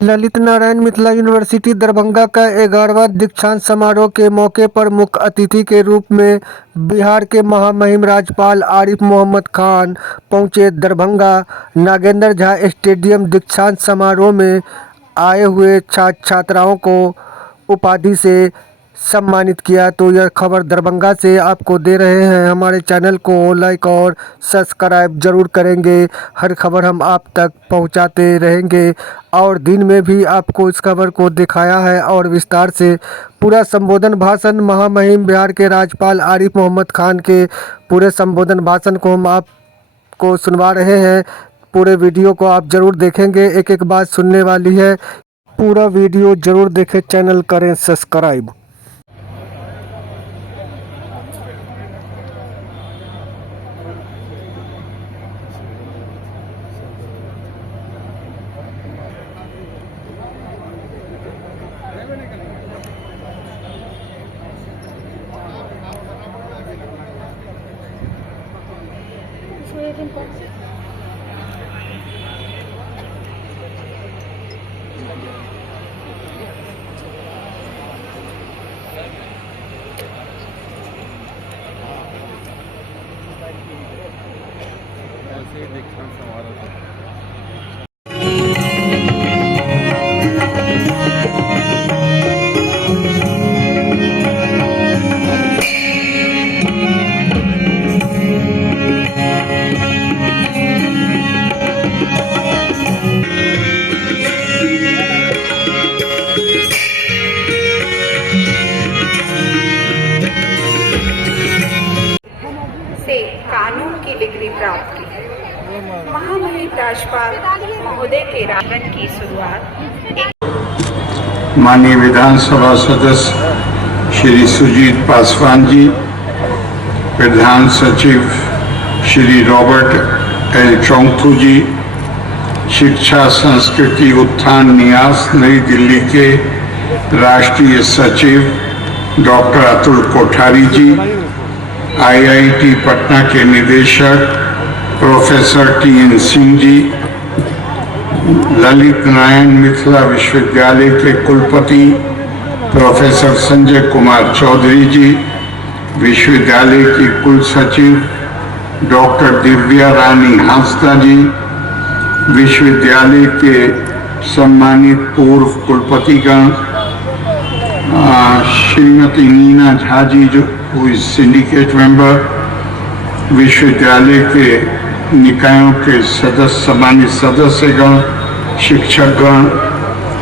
Lalit Narayan Mithila university Darbhanga का 11वां दीक्षांत समारोह के मौके पर मुख्य अतिथि के रूप में बिहार के महामहिम राज्यपाल आरिफ मोहम्मद खान पहुंचे। दरभंगा नागेंद्र झा स्टेडियम दीक्षांत समारोह में आए हुए छात्र छात्राओं को उपाधि से सम्मानित किया। तो यह खबर दरभंगा से आपको दे रहे हैं। हमारे चैनल को लाइक और सब्सक्राइब जरूर करेंगे। हर खबर हम आप तक पहुंचाते रहेंगे और दिन में भी आपको इस खबर को दिखाया है और विस्तार से पूरा संबोधन भाषण महामहिम बिहार के राज्यपाल आरिफ मोहम्मद खान के पूरे संबोधन भाषण को हम आपको सुनवा रहे हैं। पूरे वीडियो को आप जरूर देखेंगे, एक एक बात सुनने वाली है। पूरा वीडियो जरूर देखें, चैनल करें सब्सक्राइब। ऐसे दीक्षांत समारोह से कानून की डिग्री प्राप्त की। महामहिम राज्यपाल महोदय के राजन की शुरुआत माननीय विधानसभा सदस्य श्री सुजीत पासवान जी, प्रधान सचिव श्री रॉबर्ट एल चौंगथू जी, शिक्षा संस्कृति उत्थान न्यास नई दिल्ली के राष्ट्रीय सचिव डॉक्टर अतुल कोठारी जी, आईआईटी पटना के निदेशक प्रोफेसर टी.एन. सिंह जी, ललित नारायण मिथिला विश्वविद्यालय के कुलपति प्रोफेसर संजय कुमार चौधरी जी, विश्वविद्यालय की कुल सचिव डॉक्टर दिव्या रानी हांसदा जी, विश्वविद्यालय के सम्मानित पूर्व कुलपतिगण श्रीमती नीना झा जी जो सिंडिकेट मेंबर, विश्वविद्यालय के निकायों के सदस्य सम्मानित सदस्यगण, शिक्षकगण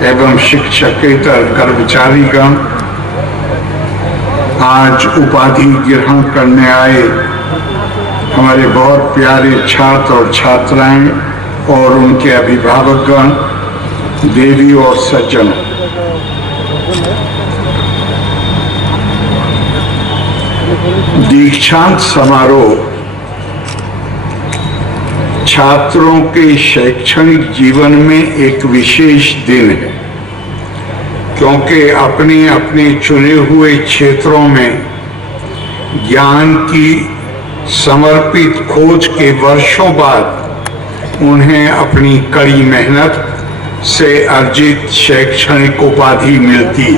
एवं शिक्षकेतर कर्मचारीगण, आज उपाधि ग्रहण करने आए हमारे बहुत प्यारे छात्र और छात्राएं और उनके अभिभावकगण, देवी और सज्जन, दीक्षांत समारोह छात्रों के शैक्षणिक जीवन में एक विशेष दिन है, क्योंकि अपने अपने चुने हुए क्षेत्रों में ज्ञान की समर्पित खोज के वर्षों बाद उन्हें अपनी कड़ी मेहनत से अर्जित शैक्षणिक उपाधि मिलती।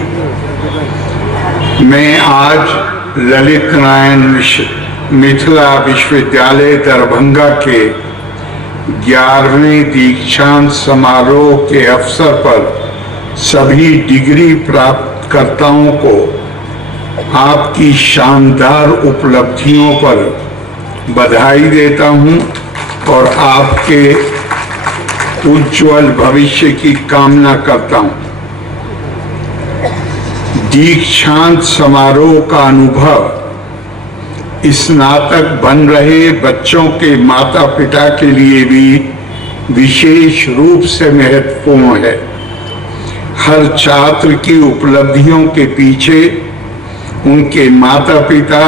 मैं आज ललित नारायण मिथिला विश्वविद्यालय दरभंगा के 11वें दीक्षांत समारोह के अवसर पर सभी डिग्री प्राप्तकर्ताओं को आपकी शानदार उपलब्धियों पर बधाई देता हूं और आपके उज्जवल भविष्य की कामना करता हूं। दीक्षांत समारोह का अनुभव स्नातक बन रहे बच्चों के माता पिता के लिए भी विशेष रूप से महत्वपूर्ण है। हर छात्र की उपलब्धियों के पीछे उनके माता पिता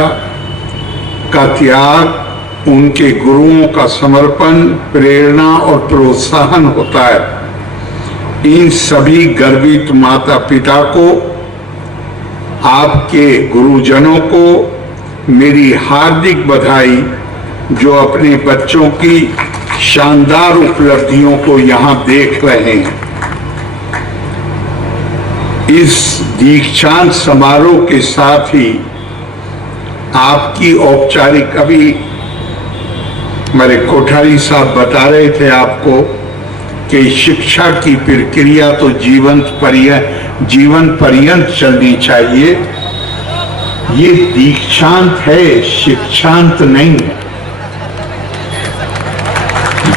का त्याग, उनके गुरुओं का समर्पण, प्रेरणा और प्रोत्साहन होता है। इन सभी गर्वित माता पिता को, आपके गुरुजनों को मेरी हार्दिक बधाई, जो अपने बच्चों की शानदार उपलब्धियों को यहाँ देख रहे हैं। इस दीक्षांत समारोह के साथ ही आपकी औपचारिक, अभी हमारे कोठारी साहब बता रहे थे आपको कि शिक्षा की प्रक्रिया तो जीवन पर्यंत चलनी चाहिए। ये दीक्षांत है, शिक्षांत नहीं है।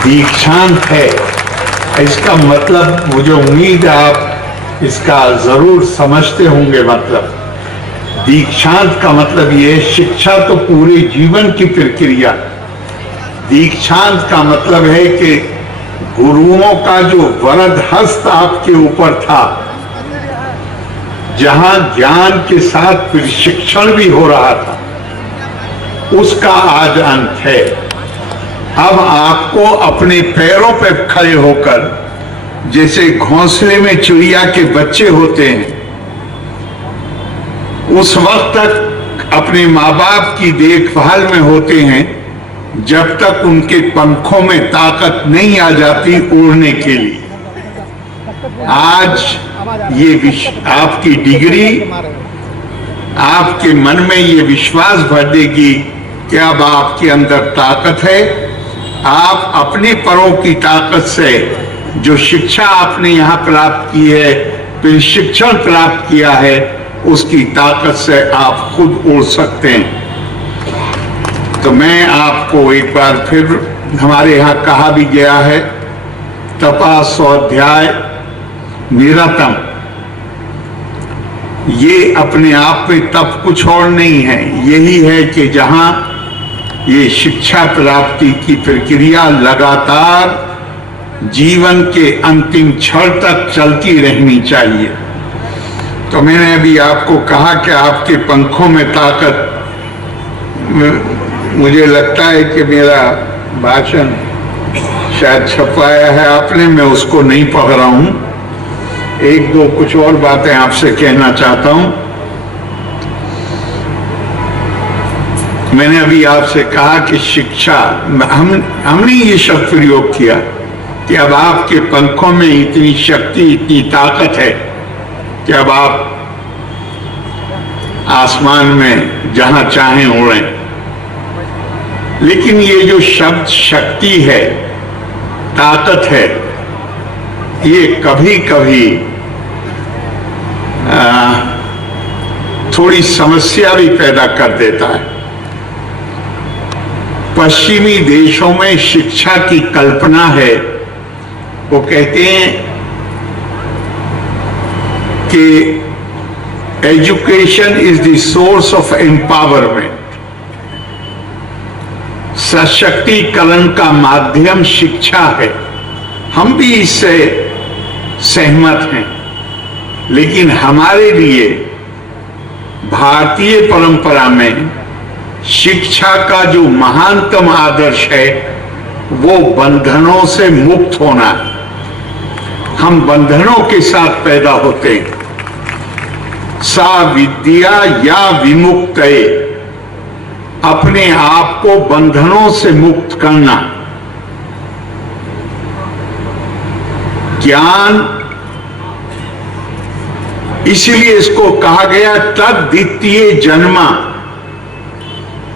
दीक्षांत है, इसका मतलब मुझे उम्मीद है आप इसका जरूर समझते होंगे। मतलब दीक्षांत का मतलब ये, शिक्षा तो पूरे जीवन की प्रक्रिया। दीक्षांत का मतलब है कि गुरुओं का जो वरद हस्त आपके ऊपर था, जहां ज्ञान के साथ प्रशिक्षण भी हो रहा था, उसका आज अंत है। अब आपको अपने पैरों पर खड़े होकर, जैसे घोंसले में चिड़िया के बच्चे होते हैं, उस वक्त तक अपने माँ बाप की देखभाल में होते हैं जब तक उनके पंखों में ताकत नहीं आ जाती उड़ने के लिए। आज ये आपकी डिग्री आपके मन में ये विश्वास भर देगी कि अब आपके अंदर ताकत है। आप अपने परों की ताकत से, जो शिक्षा आपने यहां प्राप्त की है, प्रशिक्षण प्राप्त किया है, उसकी ताकत से आप खुद उड़ सकते हैं। तो मैं आपको एक बार फिर, हमारे यहाँ कहा भी गया है, तपा स्वाध्याय निरतम। ये अपने आप में तप कुछ और नहीं है, यही है कि जहां ये शिक्षा प्राप्ति की प्रक्रिया लगातार जीवन के अंतिम क्षण तक चलती रहनी चाहिए। तो मैंने अभी आपको कहा कि आपके पंखों में ताकत, मुझे लगता है कि मेरा भाषण शायद छपाया है आपने, मैं उसको नहीं पढ़ रहा हूं। एक दो कुछ और बातें आपसे कहना चाहता हूं। मैंने अभी आपसे कहा कि शिक्षा, हमने ये शब्द प्रयोग किया कि अब आपके पंखों में इतनी शक्ति, इतनी ताकत है कि अब आप आसमान में जहां चाहें उड़ें। लेकिन ये जो शब्द शक्ति है, ताकत है, ये कभी कभी थोड़ी समस्या भी पैदा कर देता है। पश्चिमी देशों में शिक्षा की कल्पना है, वो कहते हैं कि education is the source of empowerment. सशक्तिकरण का माध्यम शिक्षा है। हम भी इससे सहमत हैं, लेकिन हमारे लिए भारतीय परंपरा में शिक्षा का जो महानतम आदर्श है वो बंधनों से मुक्त होना है। हम बंधनों के साथ पैदा होते हैं। सा विद्या या विमुक्तये, अपने आप को बंधनों से मुक्त करना। ज्ञान, इसीलिए इसको कहा गया तद्वितीय जन्मा।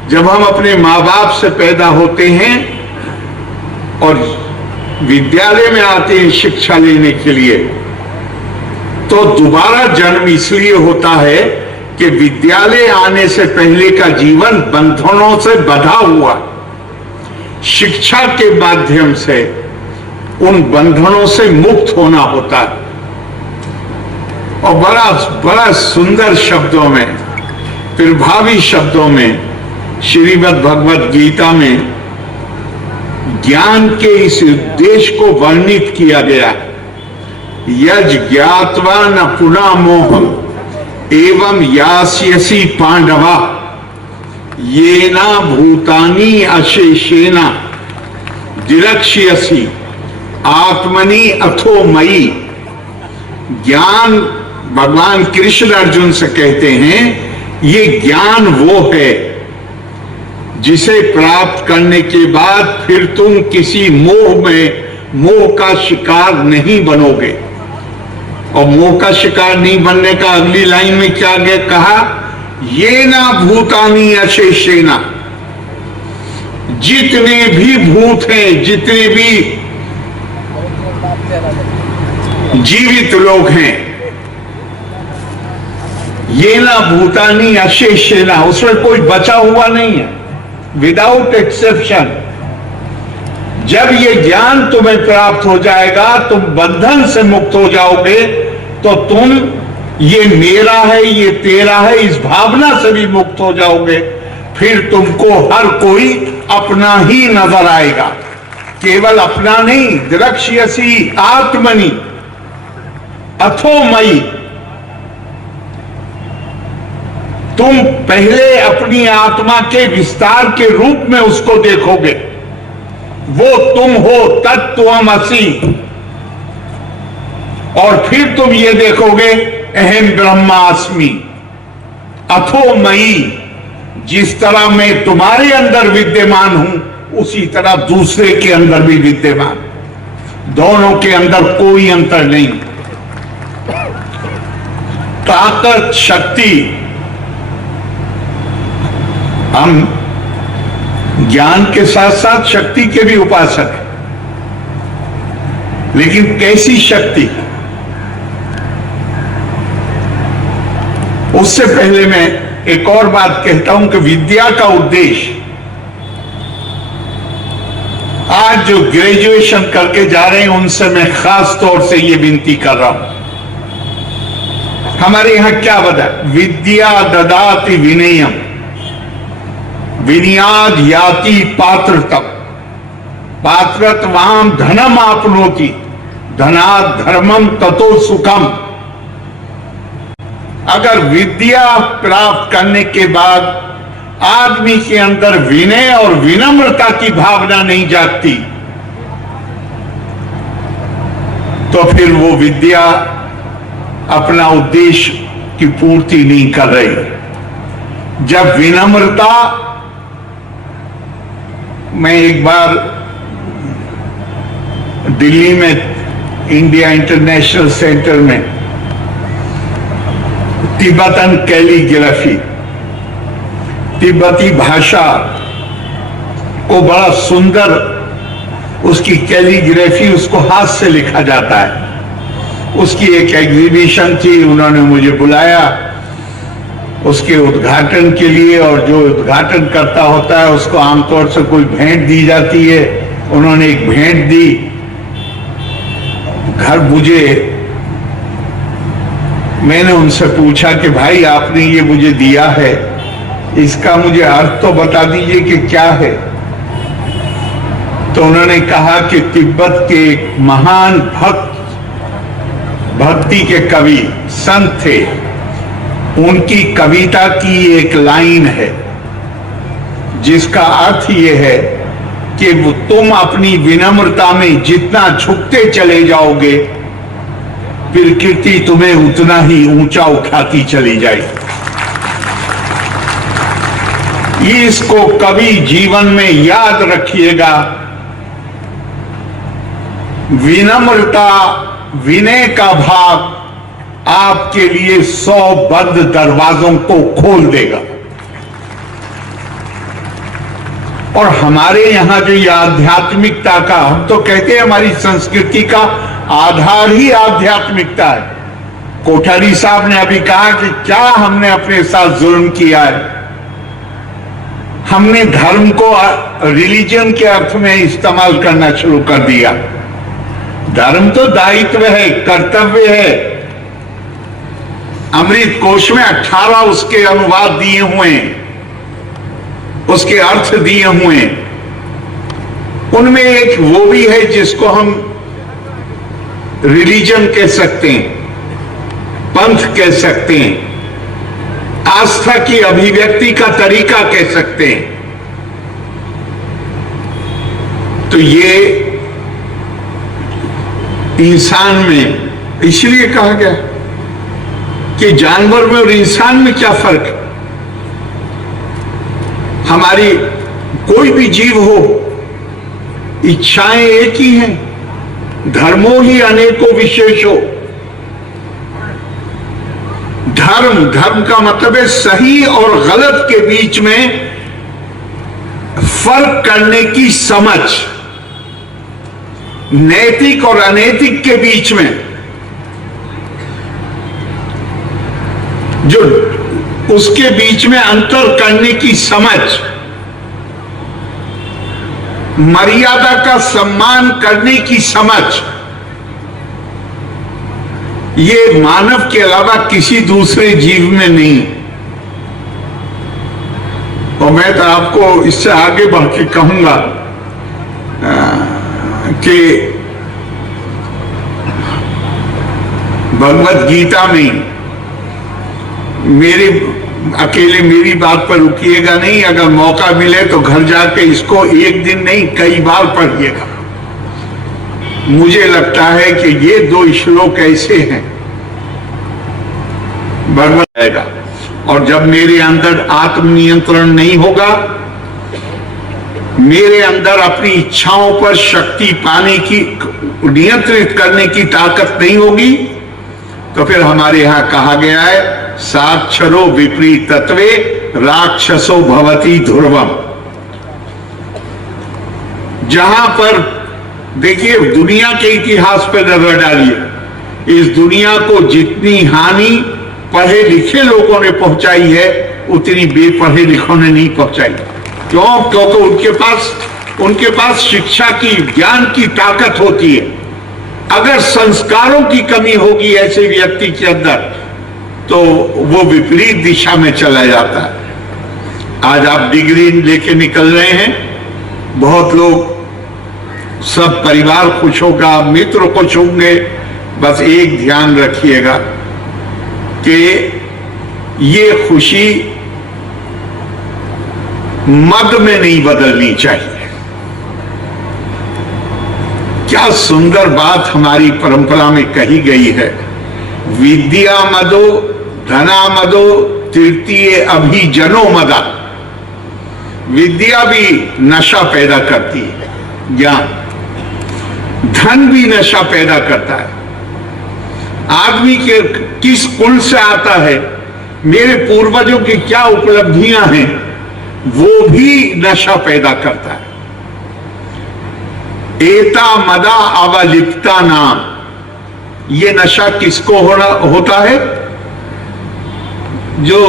जब हम अपने माँ बाप से पैदा होते हैं और विद्यालय में आते हैं शिक्षा लेने के लिए, तो दोबारा जन्म इसलिए होता है कि विद्यालय आने से पहले का जीवन बंधनों से बंधा हुआ। शिक्षा के माध्यम से उन बंधनों से मुक्त होना होता है। और बड़ा बड़ा सुंदर शब्दों में, प्रभावी शब्दों में श्रीमद् भगवद गीता में ज्ञान के इस उद्देश्य को वर्णित किया गया है। यज ज्ञात्वा न पुनः मोहम एवं यास्यसि पांडवा येना भूतानि अशेषेना दिरक्ष्यसि आत्मनि अथो मयि। ज्ञान, भगवान कृष्ण अर्जुन से कहते हैं, ये ज्ञान वो है जिसे प्राप्त करने के बाद फिर तुम किसी मोह का शिकार नहीं बनोगे। और मोह का शिकार नहीं बनने का अगली लाइन में क्या कहा, ये ना भूतानी अशेषेना, जितने भी भूत हैं, जितने भी जीवित लोग हैं, ये ना भूतानी अशेषेना, उसमें कोई बचा हुआ नहीं है, विदाउट एक्सेप्शन। जब ये ज्ञान तुम्हें प्राप्त हो जाएगा, तुम बंधन से मुक्त हो जाओगे, तो तुम ये मेरा है, ये तेरा है, इस भावना से भी मुक्त हो जाओगे। फिर तुमको हर कोई अपना ही नजर आएगा, केवल अपना नहीं, द्रक्ष्यसि आत्मनि अथोमयि। तुम पहले अपनी आत्मा के विस्तार के रूप में उसको देखोगे, वो तुम हो, तत्त्वमसि। और फिर तुम ये देखोगे, अहम ब्रह्मास्मि अथोमयि। जिस तरह मैं तुम्हारे अंदर विद्यमान हूं, उसी तरह दूसरे के अंदर भी विद्यमान। दोनों के अंदर कोई अंतर नहीं। ताकत, शक्ति, हम ज्ञान के साथ साथ शक्ति के भी उपासक हैं, लेकिन कैसी शक्ति? उससे पहले मैं एक और बात कहता हूं कि विद्या का उद्देश्य, आज जो ग्रेजुएशन करके जा रहे हैं उनसे मैं खास तौर से ये विनती कर रहा हूं। हमारे यहां क्या बता, विद्या ददाति विनयम विनयाद याति पात्रतम पात्रत्वाम धनम आपनोति धनाद धर्मम ततो सुखम। अगर विद्या प्राप्त करने के बाद आदमी के अंदर विनय और विनम्रता की भावना नहीं जागती, तो फिर वो विद्या अपना उद्देश्य की पूर्ति नहीं कर रही। जब विनम्रता, मैं एक बार दिल्ली में इंडिया इंटरनेशनल सेंटर में तिब्बतन कैलीग्राफी, तिब्बती भाषा को बड़ा सुंदर, उसकी कैलीग्राफी, उसको हाथ से लिखा जाता है, उसकी एक एग्जीबिशन थी। उन्होंने मुझे बुलाया उसके उद्घाटन के लिए, और जो उद्घाटन करता होता है उसको आमतौर से कोई भेंट दी जाती है। उन्होंने एक भेंट दी। घर मुझे, मैंने उनसे पूछा कि भाई आपने ये मुझे दिया है, इसका मुझे अर्थ तो बता दीजिए कि क्या है। तो उन्होंने कहा कि तिब्बत के एक महान भक्ति के कवि संत थे, उनकी कविता की एक लाइन है जिसका अर्थ यह है कि तुम अपनी विनम्रता में जितना झुकते चले जाओगे, प्रकृति तुम्हें उतना ही ऊंचा उठाती चली जाएगी। इसको कभी जीवन में याद रखिएगा। विनम्रता, विनय का भाव आपके लिए 100 बंद दरवाजों को खोल देगा। और हमारे यहां जो ये आध्यात्मिकता का, हम तो कहते हैं हमारी संस्कृति का आधार ही आध्यात्मिकता है। कोठारी साहब ने अभी कहा कि क्या हमने अपने साथ जुल्म किया है। हमने धर्म को रिलीजन के अर्थ में इस्तेमाल करना शुरू कर दिया। धर्म तो दायित्व है, कर्तव्य है। अमृत कोश में 18 उसके अनुवाद दिए हुए हैं, उसके अर्थ दिए हुए हैं। उनमें एक वो भी है जिसको हम रिलीजन कह सकते हैं, पंथ कह सकते हैं, आस्था की अभिव्यक्ति का तरीका कह सकते हैं। तो ये इंसान में इसलिए कहा गया कि जानवर में और इंसान में क्या फर्क है। हमारी कोई भी जीव हो, इच्छाएं एक ही हैं, धर्मों ही अनेकों विशेष हो। धर्म का मतलब है सही और गलत के बीच में फर्क करने की समझ, नैतिक और अनैतिक के बीच में जो उसके बीच में अंतर करने की समझ, मर्यादा का सम्मान करने की समझ, ये मानव के अलावा किसी दूसरे जीव में नहीं। और मैं तो आपको इससे आगे बढ़ के कहूंगा कि भगवत गीता में मेरी बात पर रुकिएगा नहीं, अगर मौका मिले तो घर जाके इसको एक दिन नहीं कई बार पढ़िएगा। मुझे लगता है कि ये 2 श्लोक ऐसे हैं, भगवत आएगा। और जब मेरे अंदर आत्मनियंत्रण नहीं होगा, मेरे अंदर अपनी इच्छाओं पर शक्ति पाने की, नियंत्रित करने की ताकत नहीं होगी, तो फिर हमारे यहां कहा गया है साक्षरो विपरीतत्वे राक्षसो भवति ध्रुवम। जहां पर देखिए, दुनिया के इतिहास पर नजर डालिए, इस दुनिया को जितनी हानि पढ़े लिखे लोगों ने पहुंचाई है, उतनी बेपढ़े लिखों ने नहीं पहुंचाई। क्यों? क्योंकि उनके पास शिक्षा की, ज्ञान की ताकत होती है। अगर संस्कारों की कमी होगी ऐसे व्यक्ति के अंदर, तो वो विपरीत दिशा में चला जाता है। आज आप डिग्री लेके निकल रहे हैं, बहुत लोग, सब परिवार खुश होगा, मित्र खुश होंगे। बस एक ध्यान रखिएगा कि ये खुशी मद में नहीं बदलनी चाहिए। क्या सुंदर बात हमारी परंपरा में कही गई है, विद्या मदो धना मदो तृतीय अभिजनो मदा। विद्या भी नशा पैदा करती है, ज्ञान, धन भी नशा पैदा करता है। आदमी के किस कुल से आता है, मेरे पूर्वजों की क्या उपलब्धियां हैं, वो भी नशा पैदा करता है। एता मदा अवलिप्ता नाम, ये नशा किसको होता है? जो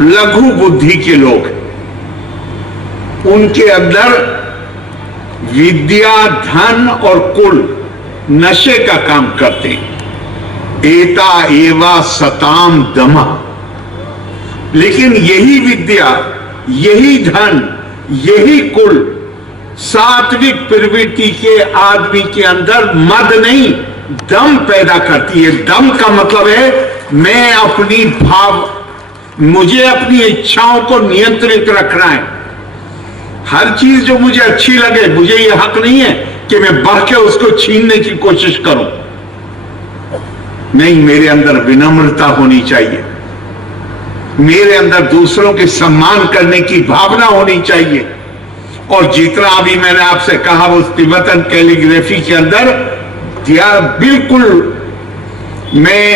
लघु बुद्धि के लोग, उनके अंदर विद्या, धन और कुल नशे का काम करते हैं। एता एवा सताम दमा। लेकिन यही विद्या, यही धन, यही कुल सात्विक प्रवृत्ति के आदमी के अंदर मद नहीं, दम पैदा करती है। दम का मतलब है मैं अपनी मुझे अपनी इच्छाओं को नियंत्रित रखना है। हर चीज जो मुझे अच्छी लगे, मुझे यह हक नहीं है कि मैं बढ़ के उसको छीनने की कोशिश करूं। नहीं, मेरे अंदर विनम्रता होनी चाहिए, मेरे अंदर दूसरों के सम्मान करने की भावना होनी चाहिए। और जितना अभी मैंने आपसे कहा, वो तिब्बतन कैलीग्राफी के अंदर बिल्कुल, मैं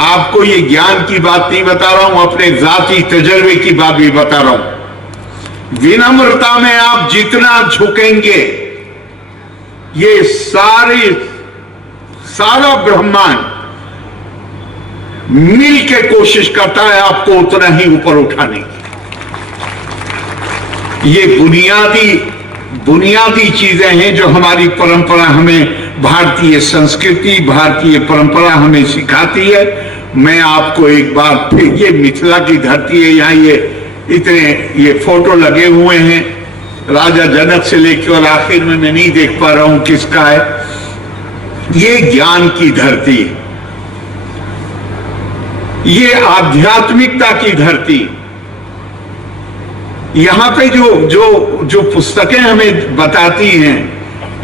आपको ये ज्ञान की बात नहीं बता रहा हूं, अपने जाती तजर्बे की बात भी बता रहा हूं। विनम्रता में आप जितना झुकेंगे, ये सारा ब्रह्मांड मिल के कोशिश करता है आपको उतना ही ऊपर उठाने की। ये बुनियादी चीजें हैं जो हमारी परंपरा हमें, भारतीय संस्कृति, भारतीय परंपरा हमें सिखाती है। मैं आपको एक बार फिर, ये मिथिला की धरती है, यहाँ ये फोटो लगे हुए हैं राजा जनक से लेकर, और आखिर में मैं नहीं देख पा रहा हूं किसका है। ये ज्ञान की धरती, ये आध्यात्मिकता की धरती। यहां पे जो पुस्तकें हमें बताती हैं,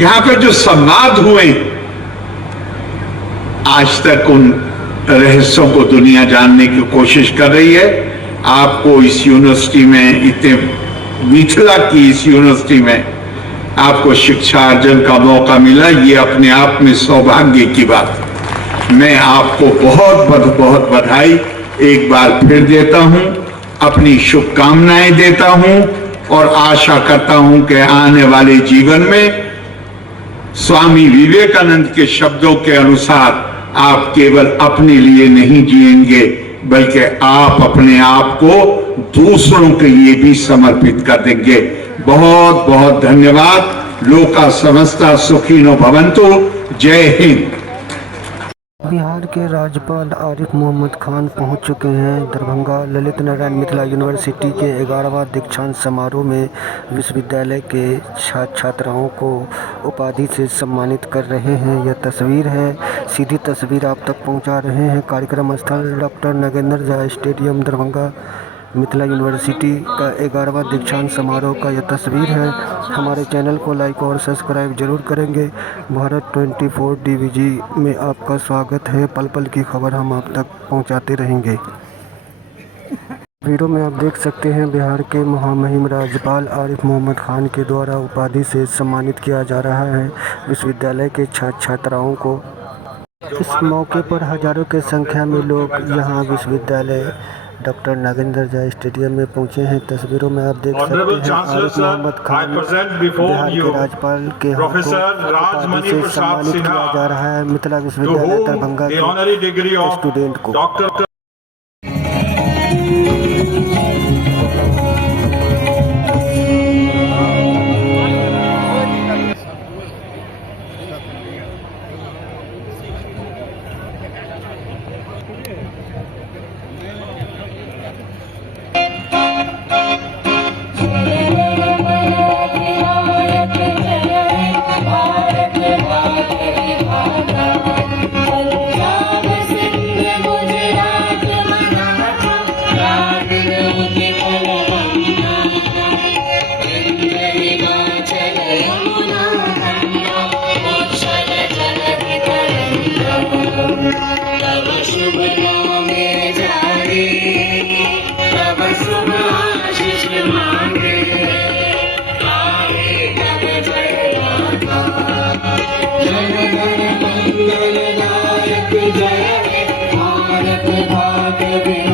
यहां पे जो संवाद हुए, आज तक उन रहस्यों को दुनिया जानने की कोशिश कर रही है। आपको इस यूनिवर्सिटी में, मिथिला की इस यूनिवर्सिटी में आपको शिक्षा अर्जन का मौका मिला, ये अपने आप में सौभाग्य की बात। मैं आपको बहुत बहुत बधाई एक बार फिर देता हूं, अपनी शुभकामनाएं देता हूं और आशा करता हूं कि आने वाले जीवन में स्वामी विवेकानंद के शब्दों के अनुसार आप केवल अपने लिए नहीं जिएंगे, बल्कि आप अपने आप को दूसरों के लिए भी समर्पित कर देंगे। बहुत बहुत धन्यवाद। लोका समस्ता सुखिनो भवन्तु। जय हिंद। बिहार के राज्यपाल आरिफ मोहम्मद खान पहुंच चुके हैं दरभंगा। ललित नारायण मिथिला यूनिवर्सिटी के 11वां दीक्षांत समारोह में विश्वविद्यालय के छात्र छात्राओं को उपाधि से सम्मानित कर रहे हैं। यह तस्वीर है, सीधी तस्वीर आप तक पहुंचा रहे हैं। कार्यक्रम स्थल doctor Nagendra Jha stadium Darbhanga. Mithila university का 11वां दीक्षांत समारोह का यह तस्वीर है। हमारे चैनल को लाइक और सब्सक्राइब जरूर करेंगे। भारत 24 DVG में आपका स्वागत है। पल पल की खबर हम आप तक पहुंचाते रहेंगे। वीडियो में आप देख सकते हैं बिहार के महामहिम राज्यपाल आरिफ मोहम्मद खान के द्वारा उपाधि से सम्मानित किया जा रहा है विश्वविद्यालय के छात्र छात्राओं को। इस मौके पर हजारों की संख्या में लोग यहाँ विश्वविद्यालय डॉक्टर नागेंद्र झा स्टेडियम में पहुंचे हैं। तस्वीरों में आप देख सकते हैं आरिफ मोहम्मद खान बिहार के राज्यपाल के हाथों उपाधि से सम्मानित किया जा रहा है मिथिला विश्वविद्यालय दरभंगा के स्टूडेंट को। तब शुभ नाम जारी, तब शुभ आशीष मांगे, आए तब जय माता। जन गण मंगल दायक जय, भारत भाग्य विधाता।